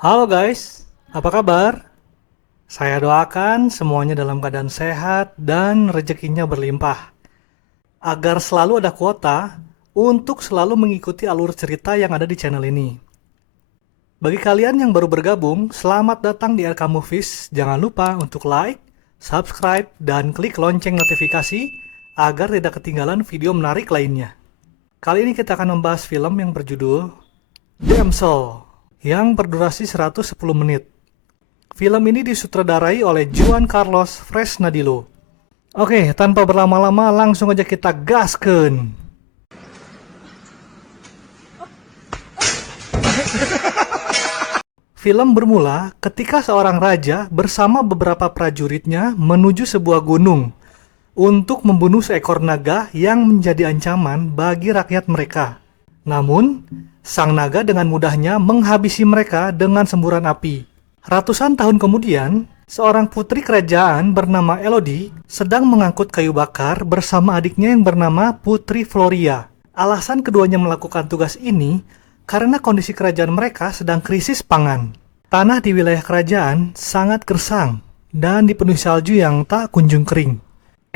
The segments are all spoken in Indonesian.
Halo guys, apa kabar? Saya doakan semuanya dalam keadaan sehat dan rezekinya berlimpah. Agar selalu ada kuota untuk selalu mengikuti alur cerita yang ada di channel ini. Bagi kalian yang baru bergabung, selamat datang di RK Movies. Jangan lupa untuk like, subscribe, dan klik lonceng notifikasi agar tidak ketinggalan video menarik lainnya. Kali ini kita akan membahas film yang berjudul Damsel yang berdurasi 110 menit. Film ini disutradarai oleh Juan Carlos Fresnadillo. Oke, tanpa berlama-lama langsung aja kita gaskeun. Film bermula ketika seorang raja bersama beberapa prajuritnya menuju sebuah gunung untuk membunuh seekor naga yang menjadi ancaman bagi rakyat mereka. Namun, sang naga dengan mudahnya menghabisi mereka dengan semburan api. Ratusan tahun kemudian, seorang putri kerajaan bernama Elodie sedang mengangkut kayu bakar bersama adiknya yang bernama Putri Floria. Alasan keduanya melakukan tugas ini karena kondisi kerajaan mereka sedang krisis pangan. Tanah di wilayah kerajaan sangat gersang dan dipenuhi salju yang tak kunjung kering.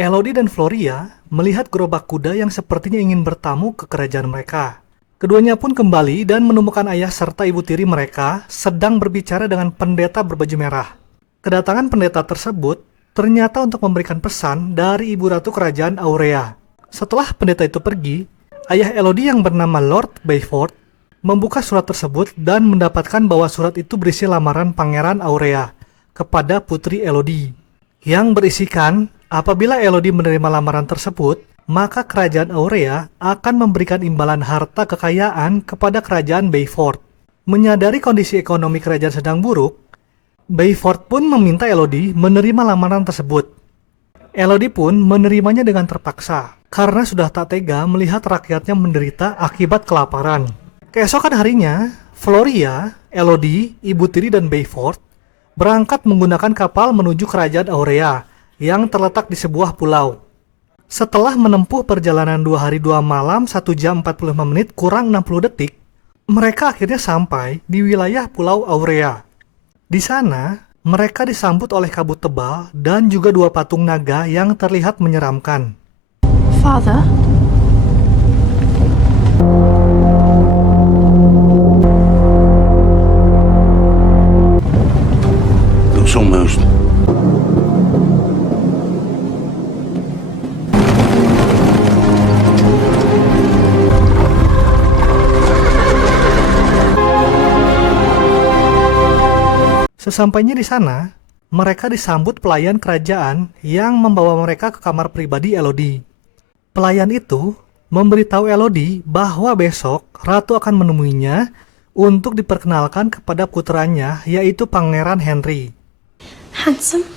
Elodie dan Floria melihat gerobak kuda yang sepertinya ingin bertamu ke kerajaan mereka. Keduanya pun kembali dan menemukan ayah serta ibu tiri mereka sedang berbicara dengan pendeta berbaju merah. Kedatangan pendeta tersebut ternyata untuk memberikan pesan dari ibu ratu kerajaan Aurea. Setelah pendeta itu pergi, ayah Elodie yang bernama Lord Bayford membuka surat tersebut dan mendapatkan bahwa surat itu berisi lamaran Pangeran Aurea kepada Putri Elodie, yang berisikan apabila Elodie menerima lamaran tersebut, maka kerajaan Aurea akan memberikan imbalan harta kekayaan kepada kerajaan Bayford. Menyadari kondisi ekonomi kerajaan sedang buruk, Bayford pun meminta Elodie menerima lamaran tersebut. Elodie pun menerimanya dengan terpaksa, karena sudah tak tega melihat rakyatnya menderita akibat kelaparan. Keesokan harinya, Floria, Elodie, ibu tiri dan Bayford berangkat menggunakan kapal menuju kerajaan Aurea yang terletak di sebuah pulau. Setelah menempuh perjalanan 2 hari 2 malam 1 jam 45 menit kurang 60 detik, mereka akhirnya sampai di wilayah Pulau Aurea. Di sana, mereka disambut oleh kabut tebal dan juga 2 patung naga yang terlihat menyeramkan. Father? Looks almost. Sesampainya di sana, mereka disambut pelayan kerajaan yang membawa mereka ke kamar pribadi Elodie. Pelayan itu memberitahu Elodie bahwa besok Ratu akan menemuinya untuk diperkenalkan kepada putranya, yaitu Pangeran Henry. Handsome?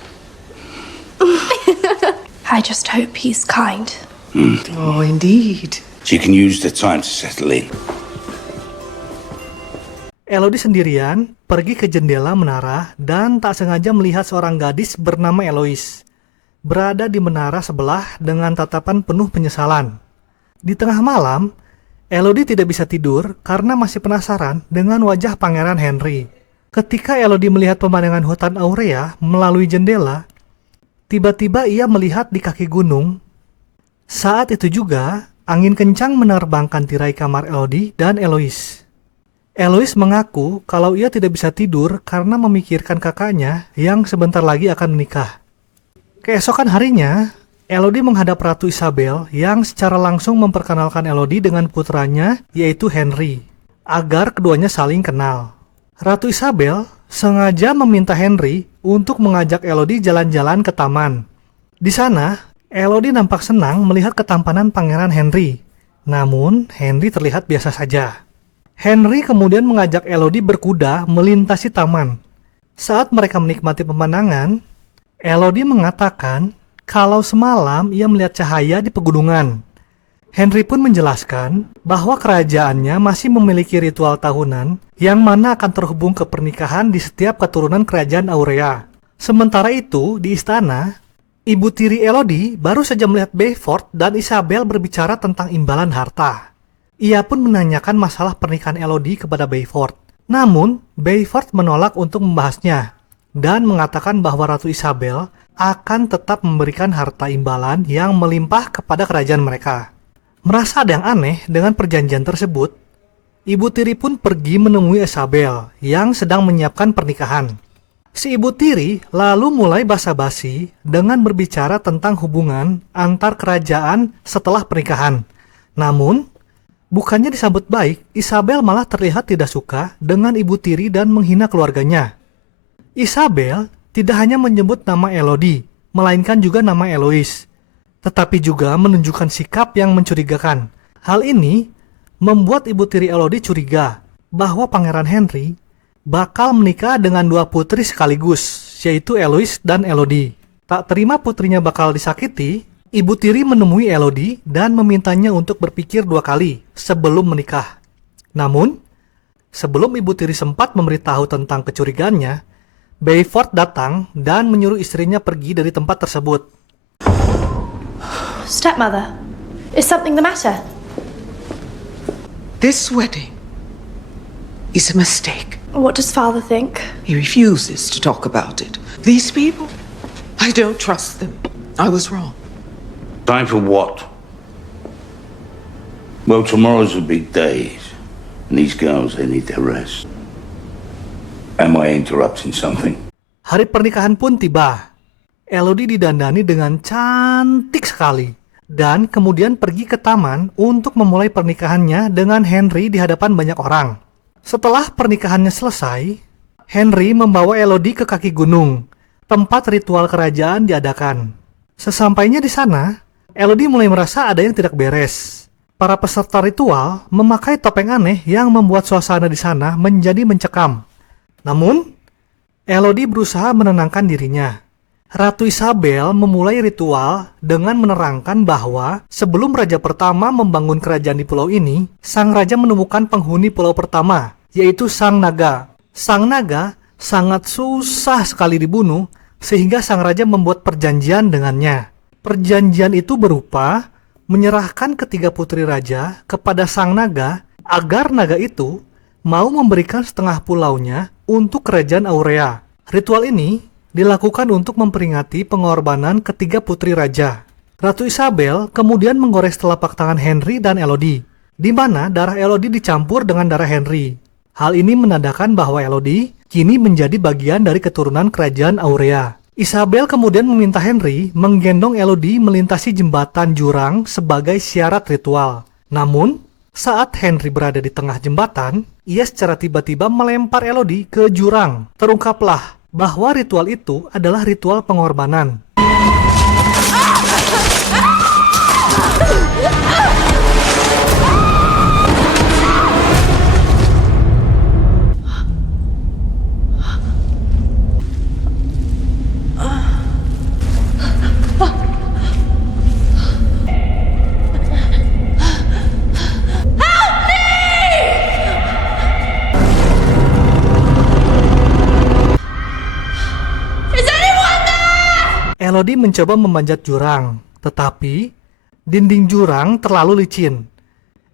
I just hope he's kind. Oh, indeed. So you can use the time to settle in. Elodie sendirian pergi ke jendela menara dan tak sengaja melihat seorang gadis bernama Eloise berada di menara sebelah dengan tatapan penuh penyesalan. Di tengah malam, Elodie tidak bisa tidur karena masih penasaran dengan wajah Pangeran Henry. Ketika Elodie melihat pemandangan hutan Aurea melalui jendela, tiba-tiba ia melihat di kaki gunung. Saat itu juga, angin kencang menerbangkan tirai kamar Elodie dan Eloise. Eloise mengaku kalau ia tidak bisa tidur karena memikirkan kakaknya yang sebentar lagi akan menikah. Keesokan harinya, Elodie menghadap Ratu Isabel yang secara langsung memperkenalkan Elodie dengan putranya, yaitu Henry, agar keduanya saling kenal. Ratu Isabel sengaja meminta Henry untuk mengajak Elodie jalan-jalan ke taman. Di sana, Elodie nampak senang melihat ketampanan Pangeran Henry. Namun, Henry terlihat biasa saja. Henry kemudian mengajak Elodie berkuda melintasi taman. Saat mereka menikmati pemandangan, Elodie mengatakan kalau semalam ia melihat cahaya di pegunungan. Henry pun menjelaskan bahwa kerajaannya masih memiliki ritual tahunan yang mana akan terhubung ke pernikahan di setiap keturunan kerajaan Aurea. Sementara itu, di istana, ibu tiri Elodie baru saja melihat Bayford dan Isabel berbicara tentang imbalan harta. Ia pun menanyakan masalah pernikahan Elodie kepada Bayford. Namun, Bayford menolak untuk membahasnya dan mengatakan bahwa Ratu Isabel akan tetap memberikan harta imbalan yang melimpah kepada kerajaan mereka. Merasa ada yang aneh dengan perjanjian tersebut, ibu tiri pun pergi menemui Isabel yang sedang menyiapkan pernikahan. Si ibu tiri lalu mulai basa-basi dengan berbicara tentang hubungan antar kerajaan setelah pernikahan. Namun, bukannya disambut baik, Isabel malah terlihat tidak suka dengan ibu tiri dan menghina keluarganya. Isabel tidak hanya menyebut nama Elodie, melainkan juga nama Eloise, tetapi juga menunjukkan sikap yang mencurigakan. Hal ini membuat ibu tiri Elodie curiga bahwa Pangeran Henry bakal menikah dengan dua putri sekaligus, yaitu Eloise dan Elodie. Tak terima putrinya bakal disakiti, ibu tiri menemui Elodie dan memintanya untuk berpikir 2 kali sebelum menikah. Namun, sebelum ibu tiri sempat memberitahu tentang kecurigaannya, Bayford datang dan menyuruh istrinya pergi dari tempat tersebut. Stepmother, is something the matter? This wedding is a mistake. What does father think? He refuses to talk about it. These people, I don't trust them. I was wrong. Time for what? Well, tomorrow's a big day, and these girls, they need their rest. Am I interrupting something? Hari pernikahan pun tiba. Elodie didandani dengan cantik sekali dan kemudian pergi ke taman untuk memulai pernikahannya dengan Henry di hadapan banyak orang. Setelah pernikahannya selesai, Henry membawa Elodie ke kaki gunung, tempat ritual kerajaan diadakan. Sesampainya di sana, Elodie mulai merasa ada yang tidak beres. Para peserta ritual memakai topeng aneh yang membuat suasana di sana menjadi mencekam. Namun, Elodie berusaha menenangkan dirinya. Ratu Isabel memulai ritual dengan menerangkan bahwa sebelum raja pertama membangun kerajaan di pulau ini, sang raja menemukan penghuni pulau pertama, yaitu Sang Naga. Sang Naga sangat susah sekali dibunuh, sehingga sang raja membuat perjanjian dengannya. Perjanjian itu berupa menyerahkan ketiga putri raja kepada Sang Naga agar naga itu mau memberikan setengah pulaunya untuk kerajaan Aurea. Ritual ini dilakukan untuk memperingati pengorbanan ketiga putri raja. Ratu Isabel kemudian menggores telapak tangan Henry dan Elodie, di mana darah Elodie dicampur dengan darah Henry. Hal ini menandakan bahwa Elodie kini menjadi bagian dari keturunan kerajaan Aurea. Isabel kemudian meminta Henry menggendong Elodie melintasi jembatan jurang sebagai syarat ritual. Namun, saat Henry berada di tengah jembatan, ia secara tiba-tiba melempar Elodie ke jurang. Terungkaplah bahwa ritual itu adalah ritual pengorbanan. Elodie mencoba memanjat jurang, tetapi dinding jurang terlalu licin.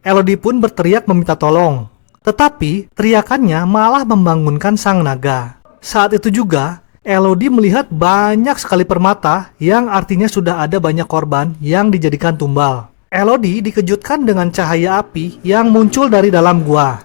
Elodie pun berteriak meminta tolong, tetapi teriakannya malah membangunkan sang naga. Saat itu juga, Elodie melihat banyak sekali permata yang artinya sudah ada banyak korban yang dijadikan tumbal. Elodie dikejutkan dengan cahaya api yang muncul dari dalam gua.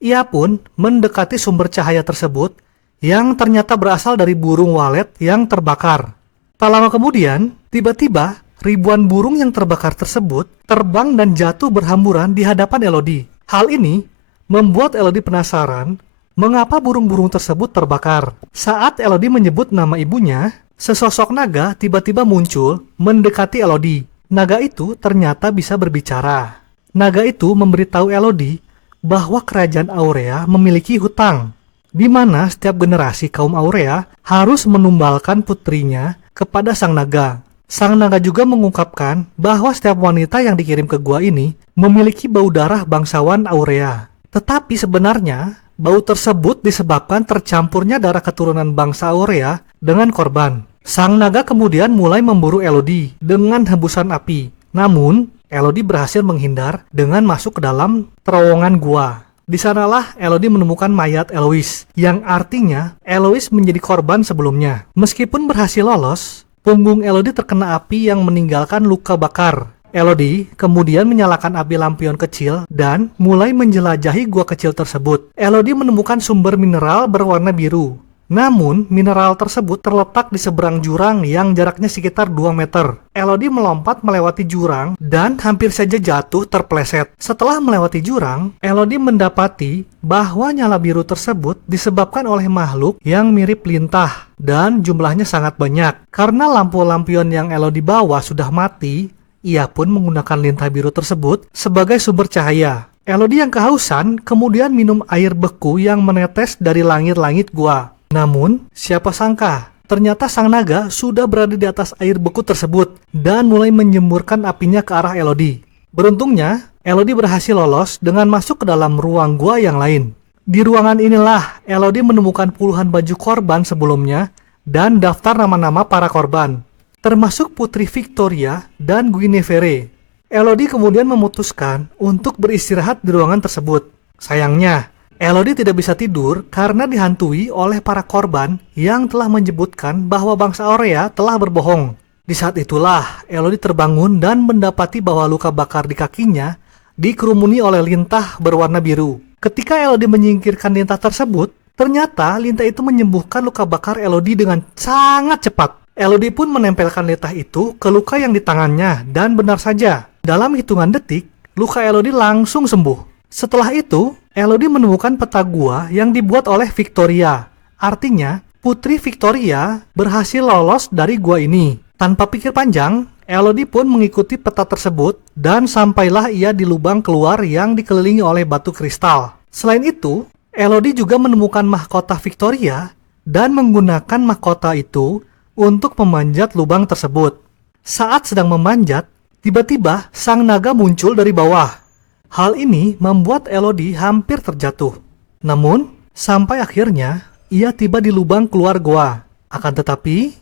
Ia pun mendekati sumber cahaya tersebut yang ternyata berasal dari burung walet yang terbakar. Tak lama kemudian, tiba-tiba ribuan burung yang terbakar tersebut terbang dan jatuh berhamburan di hadapan Elodie. Hal ini membuat Elodie penasaran mengapa burung-burung tersebut terbakar. Saat Elodie menyebut nama ibunya, sesosok naga tiba-tiba muncul mendekati Elodie. Naga itu ternyata bisa berbicara. Naga itu memberitahu Elodie bahwa kerajaan Aurea memiliki hutang, di mana setiap generasi kaum Aurea harus menumbalkan putrinya kepada sang naga. Sang naga juga mengungkapkan bahwa setiap wanita yang dikirim ke gua ini memiliki bau darah bangsawan Aurea. Tetapi sebenarnya, bau tersebut disebabkan tercampurnya darah keturunan bangsa Aurea dengan korban. Sang naga kemudian mulai memburu Elodie dengan hembusan api. Namun, Elodie berhasil menghindar dengan masuk ke dalam terowongan gua. Di sanalah Elodie menemukan mayat Eloise, yang artinya Eloise menjadi korban sebelumnya. Meskipun berhasil lolos, punggung Elodie terkena api yang meninggalkan luka bakar. Elodie kemudian menyalakan api lampion kecil dan mulai menjelajahi gua kecil tersebut. Elodie menemukan sumber mineral berwarna biru. Namun, mineral tersebut terletak di seberang jurang yang jaraknya sekitar 2 meter. Elodie melompat melewati jurang dan hampir saja jatuh terpleset. Setelah melewati jurang, Elodie mendapati bahwa nyala biru tersebut disebabkan oleh makhluk yang mirip lintah dan jumlahnya sangat banyak. Karena lampu lampion yang Elodie bawa sudah mati, ia pun menggunakan lintah biru tersebut sebagai sumber cahaya. Elodie yang kehausan kemudian minum air beku yang menetes dari langit-langit gua. Namun, siapa sangka, ternyata sang naga sudah berada di atas air beku tersebut dan mulai menyemburkan apinya ke arah Elodie. Beruntungnya, Elodie berhasil lolos dengan masuk ke dalam ruang gua yang lain. Di ruangan inilah, Elodie menemukan puluhan baju korban sebelumnya dan daftar nama-nama para korban, termasuk Putri Victoria dan Guinevere. Elodie kemudian memutuskan untuk beristirahat di ruangan tersebut. Sayangnya, Elodie tidak bisa tidur karena dihantui oleh para korban yang telah menyebutkan bahwa bangsa Aurea telah berbohong. Di saat itulah Elodie terbangun dan mendapati bahwa luka bakar di kakinya dikerumuni oleh lintah berwarna biru. Ketika Elodie menyingkirkan lintah tersebut, ternyata lintah itu menyembuhkan luka bakar Elodie dengan sangat cepat. Elodie pun menempelkan lintah itu ke luka yang di tangannya dan benar saja, dalam hitungan detik, luka Elodie langsung sembuh. Setelah itu, Elodie menemukan peta gua yang dibuat oleh Victoria. Artinya, Putri Victoria berhasil lolos dari gua ini. Tanpa pikir panjang, Elodie pun mengikuti peta tersebut dan sampailah ia di lubang keluar yang dikelilingi oleh batu kristal. Selain itu, Elodie juga menemukan mahkota Victoria dan menggunakan mahkota itu untuk memanjat lubang tersebut. Saat sedang memanjat, tiba-tiba sang naga muncul dari bawah. Hal ini membuat Elodie hampir terjatuh. Namun, sampai akhirnya, ia tiba di lubang keluar gua. Akan tetapi,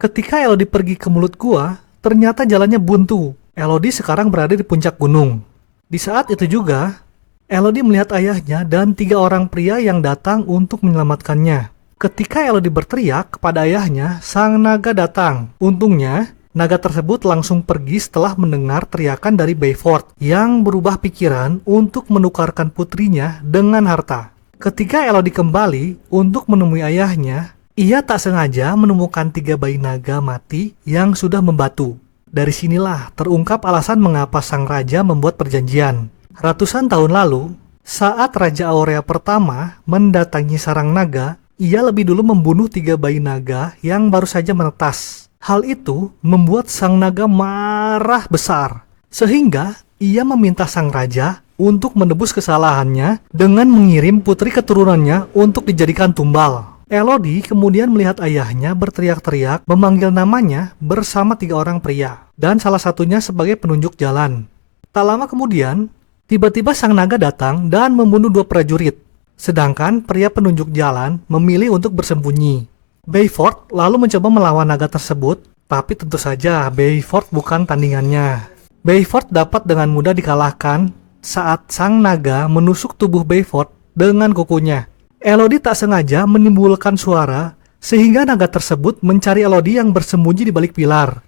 ketika Elodie pergi ke mulut gua, ternyata jalannya buntu. Elodie sekarang berada di puncak gunung. Di saat itu juga, Elodie melihat ayahnya dan 3 orang pria yang datang untuk menyelamatkannya. Ketika Elodie berteriak kepada ayahnya, sang naga datang. Untungnya, naga tersebut langsung pergi setelah mendengar teriakan dari Bayford yang berubah pikiran untuk menukarkan putrinya dengan harta. Ketika Elodie kembali untuk menemui ayahnya, ia tak sengaja menemukan 3 bayi naga mati yang sudah membatu. Dari sinilah terungkap alasan mengapa sang raja membuat perjanjian. Ratusan tahun lalu, saat Raja Aurea pertama mendatangi sarang naga, ia lebih dulu membunuh 3 bayi naga yang baru saja menetas. Hal itu membuat sang naga marah besar, sehingga ia meminta sang raja untuk menebus kesalahannya dengan mengirim putri keturunannya untuk dijadikan tumbal. Elodie kemudian melihat ayahnya berteriak-teriak memanggil namanya bersama 3 orang pria, dan salah satunya sebagai penunjuk jalan. Tak lama kemudian, tiba-tiba sang naga datang dan membunuh 2 prajurit, sedangkan pria penunjuk jalan memilih untuk bersembunyi. Bayford lalu mencoba melawan naga tersebut, tapi tentu saja Bayford bukan tandingannya. Bayford dapat dengan mudah dikalahkan saat sang naga menusuk tubuh Bayford dengan kukunya. Elodie tak sengaja menimbulkan suara sehingga naga tersebut mencari Elodie yang bersembunyi di balik pilar.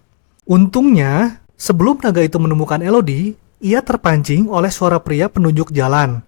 Untungnya, sebelum naga itu menemukan Elodie, ia terpancing oleh suara pria penunjuk jalan.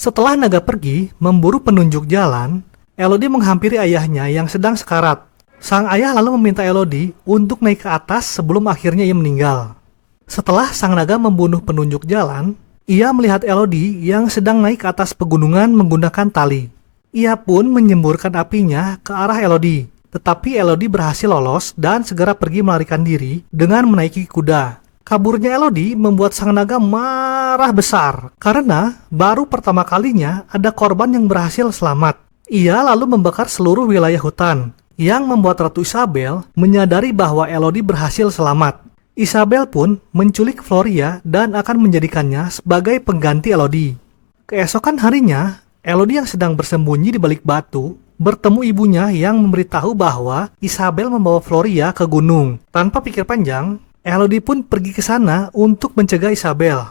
Setelah naga pergi memburu penunjuk jalan, Elodie menghampiri ayahnya yang sedang sekarat. Sang ayah lalu meminta Elodie untuk naik ke atas sebelum akhirnya ia meninggal. Setelah sang naga membunuh penunjuk jalan, ia melihat Elodie yang sedang naik ke atas pegunungan menggunakan tali. Ia pun menyemburkan apinya ke arah Elodie, tetapi Elodie berhasil lolos dan segera pergi melarikan diri dengan menaiki kuda. Kaburnya Elodie membuat sang naga marah besar karena baru pertama kalinya ada korban yang berhasil selamat. Ia lalu membakar seluruh wilayah hutan yang membuat Ratu Isabel menyadari bahwa Elodie berhasil selamat. Isabel pun menculik Floria dan akan menjadikannya sebagai pengganti Elodie. Keesokan harinya, Elodie yang sedang bersembunyi di balik batu bertemu ibunya yang memberitahu bahwa Isabel membawa Floria ke gunung. Tanpa pikir panjang, Elodie pun pergi ke sana untuk mencegah Isabel.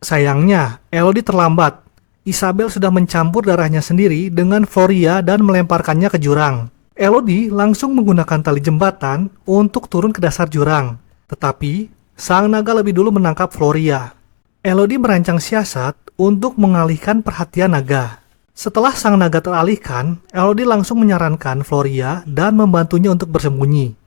Sayangnya, Elodie terlambat. Isabel sudah mencampur darahnya sendiri dengan Floria dan melemparkannya ke jurang. Elodie langsung menggunakan tali jembatan untuk turun ke dasar jurang. Tetapi, sang naga lebih dulu menangkap Floria. Elodie merancang siasat untuk mengalihkan perhatian naga. Setelah sang naga teralihkan, Elodie langsung menyarankan Floria dan membantunya untuk bersembunyi.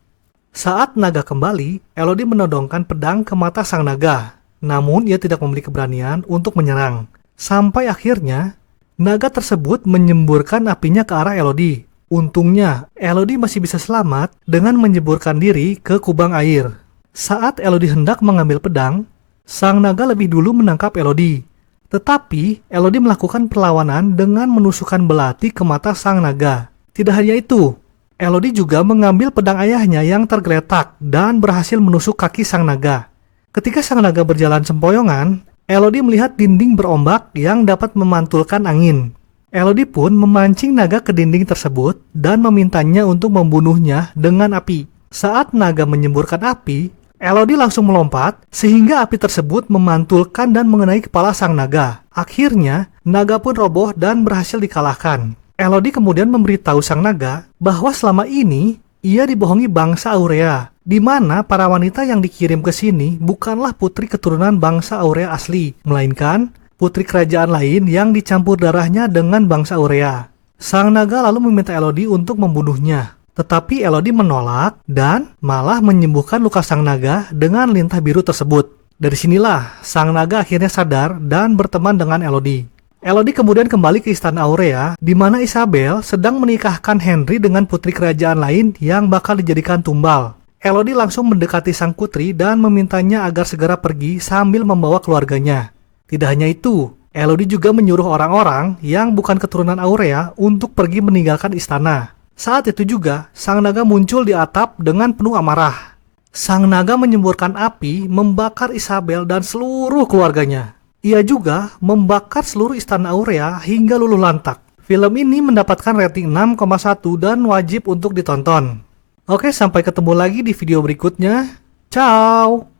Saat naga kembali, Elodie menodongkan pedang ke mata sang naga. Namun, ia tidak memiliki keberanian untuk menyerang. Sampai akhirnya, naga tersebut menyemburkan apinya ke arah Elodie. Untungnya, Elodie masih bisa selamat dengan menjeburkan diri ke kubang air. Saat Elodie hendak mengambil pedang, sang naga lebih dulu menangkap Elodie. Tetapi, Elodie melakukan perlawanan dengan menusukkan belati ke mata sang naga. Tidak hanya itu, Elodie juga mengambil pedang ayahnya yang tergeletak dan berhasil menusuk kaki sang naga. Ketika sang naga berjalan sempoyongan, Elodie melihat dinding berombak yang dapat memantulkan angin. Elodie pun memancing naga ke dinding tersebut dan memintanya untuk membunuhnya dengan api. Saat naga menyemburkan api, Elodie langsung melompat sehingga api tersebut memantulkan dan mengenai kepala sang naga. Akhirnya, naga pun roboh dan berhasil dikalahkan. Elodie kemudian memberitahu sang naga bahwa selama ini ia dibohongi bangsa Aurea, di mana para wanita yang dikirim ke sini bukanlah putri keturunan bangsa Aurea asli, melainkan putri kerajaan lain yang dicampur darahnya dengan bangsa Aurea. Sang naga lalu meminta Elodie untuk membunuhnya. Tetapi Elodie menolak dan malah menyembuhkan luka sang naga dengan lintah biru tersebut. Dari sinilah sang naga akhirnya sadar dan berteman dengan Elodie. Elodie kemudian kembali ke istana Aurea, di mana Isabel sedang menikahkan Henry dengan putri kerajaan lain yang bakal dijadikan tumbal. Elodie langsung mendekati sang putri dan memintanya agar segera pergi sambil membawa keluarganya. Tidak hanya itu, Elodie juga menyuruh orang-orang yang bukan keturunan Aurea untuk pergi meninggalkan istana. Saat itu juga, sang naga muncul di atap dengan penuh amarah. Sang naga menyemburkan api membakar Isabel dan seluruh keluarganya. Ia juga membakar seluruh istana Aurea hingga luluh lantak. Film ini mendapatkan rating 6,1 dan wajib untuk ditonton. Oke, sampai ketemu lagi di video berikutnya. Ciao!